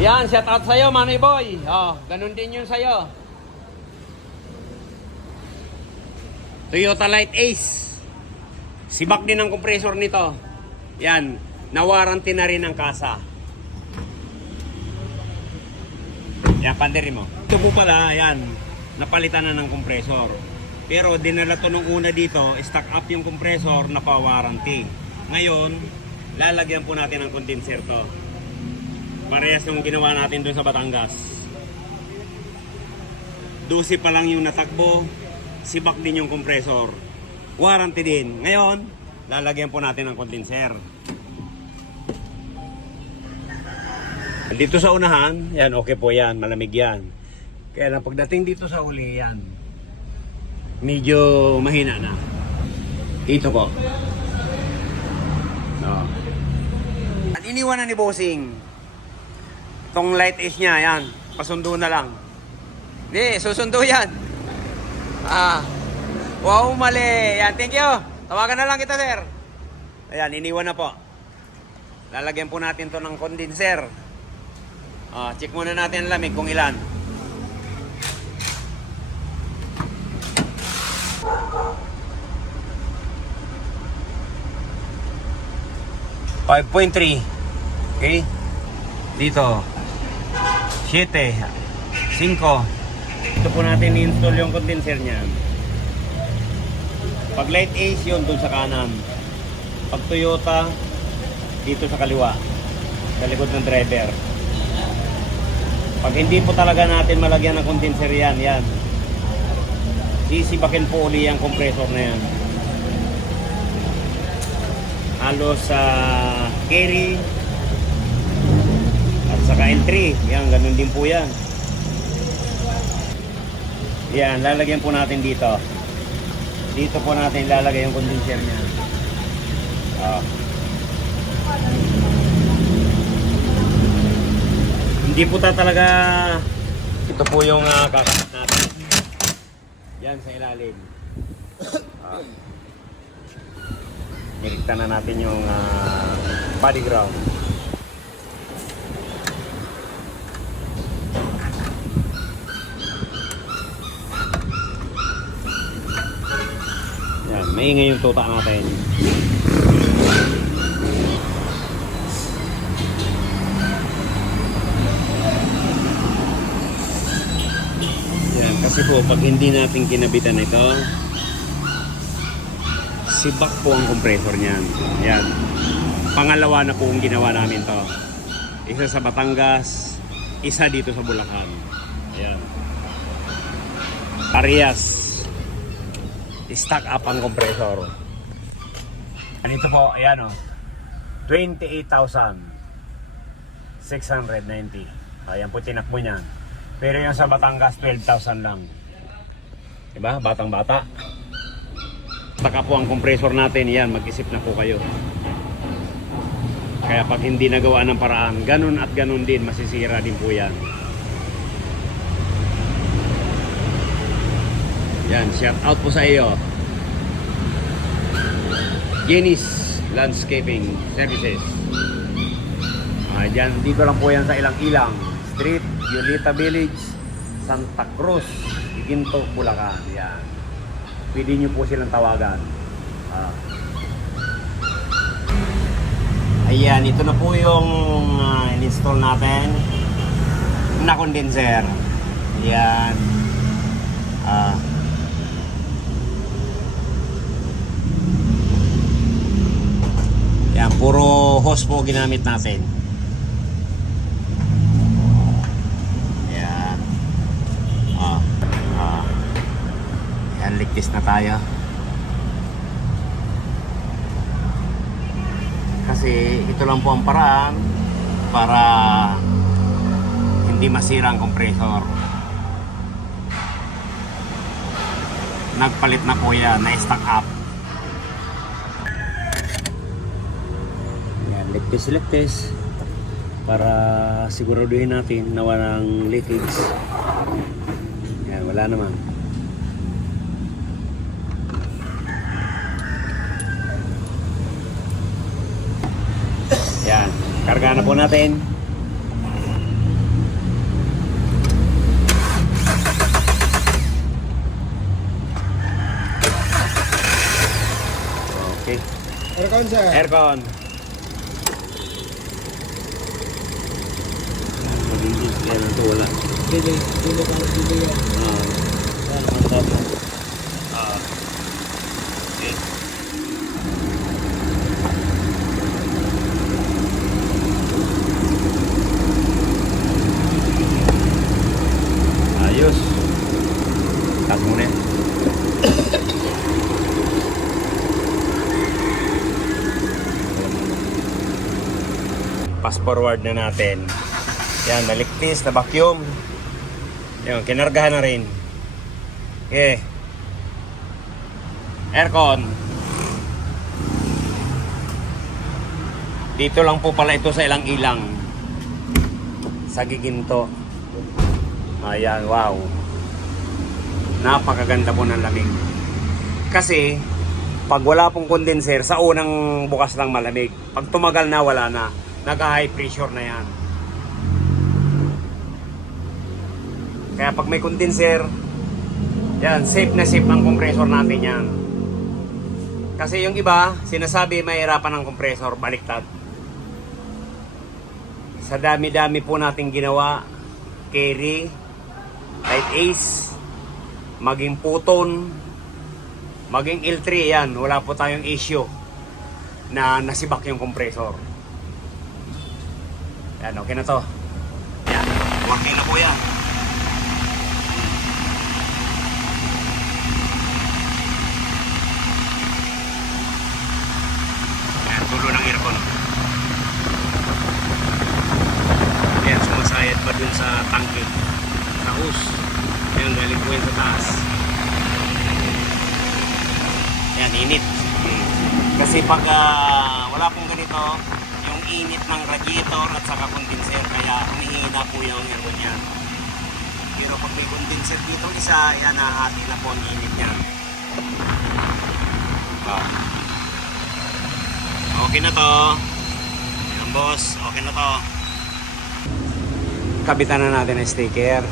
Yan, shout out sa'yo, Manny Boy. Oh, ganun din yun sa'yo. Toyota Light Ace. Sibak din ang compressor nito. Yan, na-warranty na rin ang kasa. Yan, pandiri mo. Ito po pala, yan, napalitan na ng compressor. Pero dinala to nung una dito, stock up yung compressor na pa-warranty. Ngayon, lalagyan po natin ng condenser to. Parehas yung ginawa natin dun sa Batangas. 12 pa lang yung natakbo, sibak din yung compressor. Warranty din. Ngayon, lalagyan po natin ng condenser. Dito sa unahan, yan, okay po yan, malamig yan. Kaya lang pagdating dito sa uli, yan, medyo mahina na. Dito po. No. At iniwan na ni Bossing. Itong light ace niya, yan. Pasundo na lang. Hindi, susundo yan. Wow, mali. Yan, thank you. Tawagan na lang kita, sir. Ayan, iniwan na po. Lalagyan po natin to ng condenser. Check muna natin ang lamig kung ilan. .3. Okay? Dito 7, 5. Ito po natin i-install yung condenser niya. Pag light ace yun doon sa kanan. Pag Toyota dito sa kaliwa, sa likod ng driver. Pag hindi po talaga natin malagyan ng condenser yan, sisibakin po uli yung compressor na yan. Halos sa carry at saka L3, yan, ganun din po yan. Yan, lalagyan po natin dito. Dito po natin lalagay yung condenser niya. Hindi po talaga. Ito po yung kakabit natin. Yan sa ilalim. Niligtan na natin yung body ground. Yan, maingay yung tuta natin. Yan, kasi po pag hindi natin kinabitan ito, sibak po ang compressor niyan. Yan. Pangalawa na po ang ginawa namin to. Isa sa Batangas, isa dito sa Bulacan. Ayan. Parehas. Stock up ang compressor. Anito po, ayan o. 28,690. Ayan po tinakbo niyan. Pero yung sa Batangas, 12,000 lang. Diba? Batang-bata. Taka po ang compressor natin, yan, mag-isip na po kayo. Kaya pag hindi nagawa ng paraan, ganun at ganun din, masisira din po yan. Yan, shout out po sa iyo. Genis Landscaping Services. Dyan, dito lang po yan sa Ilang-Ilang Street, Yulita Village, Santa Cruz, Iginto, Bulacan. Yan. Pwede nyo po silang tawagan. Ayan, ito na po yung in-install natin na condenser. Ayan. Ayan, puro hose po ginamit natin. Ayan. Ayan, ligtis na tayo. Kasi ito lang po ang paraan para hindi masira ang compressor. Nagpalit na po yan, na-stock up. Yan, ligtis para siguraduhin natin na walang leakage. Yan, wala naman. Yan, karga na po natin. sir. Aircon. Mabilis. Yan ito wala. Dili para dili yan. Yan, mantap na. Okay. Ayos. Taas muna yan. Fast forward na natin. Yan, naligpis, na vacuum. Yan, kinargahan na rin. Okay. Aircon. Dito lang po pala ito sa ilang-ilang. Sa giginto. Ayan, wow. Napakaganda po ng lamig. Kasi, pag wala pong condenser, sa unang bukas lang malamig. Pag tumagal na, wala na. Naka-high pressure na yan. Kaya pag may condenser, yan, safe na safe ang compressor natin yan. Kasi yung iba, sinasabi mahirapan ang compressor, baliktad. Sa dami-dami po nating ginawa, carry, light ace, maging puton, maging L3, yan, wala po tayong issue na nasibak yung compressor. Yan, okay na to. Yan, working na po yan. Yan, tulo ng aircon. Yan, sumasayad pa dun sa tangke. Sa hose. Yan, galing po yan sa taas. Yan, init. Kasi pag wala pong ganito, yung init ng radiator at saka condenser, kaya humihina po yung aircon niya. Pero pag may condenser dito isa, yan, nahati na po ang init niya. Okay na to. Yan boss, okay na to. Kabitan na natin ang sticker.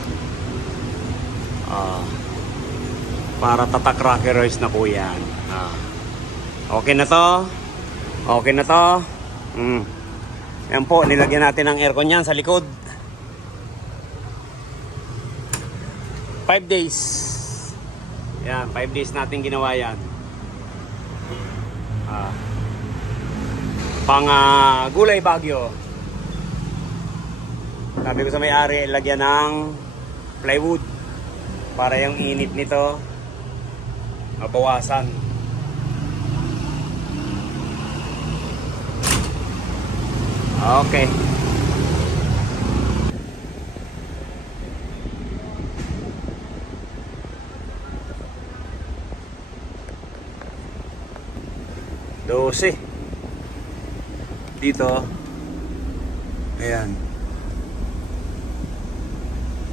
Para tatak rockeroids na po yan. Okay na to. Okay na to. Yan po, nilagyan natin ang aircon yan sa likod. 5 days. Yan, 5 days natin ginawa yan. Pang gulay Baguio. Sabi ko sa may-ari, lagyan ng plywood para yung init nito mabawasan. Okay. Dose. Dito. Ayan.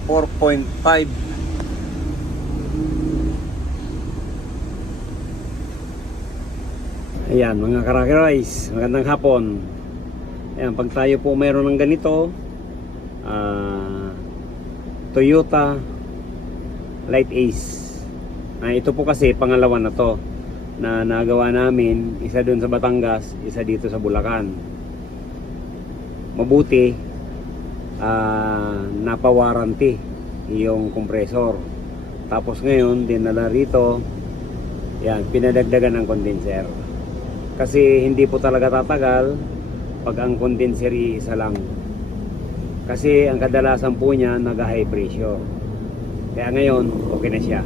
4.5. Ayan, mga Karakerois, magandang hapon. Ayan, pag tayo po mayroon ng ganito, Toyota Light Ace. Ito po kasi pangalawa na to na nagawa namin, isa doon sa Batangas, isa dito sa Bulacan. Mabuti, napawaranty yung compressor. Tapos ngayon, dinala rito, yan, pinadagdagan ng condenser. Kasi hindi po talaga tatagal pag ang condenser isa lang. Kasi ang kadalasan po niya nag-high pressure. Kaya ngayon, okay na siya.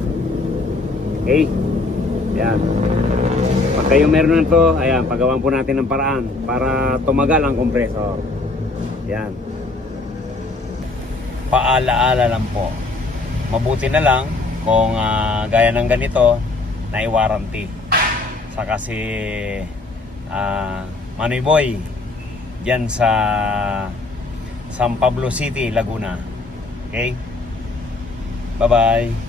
Okay? Yan. Pag kayo meron nito, ayan, pagawan po natin ng paraan para tumagal ang compressor. Yan. Paalaala lang po. Mabuti na lang kung gaya ng ganito na i-warranty. Saka si Manoy Boy dyan sa San Pablo City, Laguna. Okay? Bye-bye.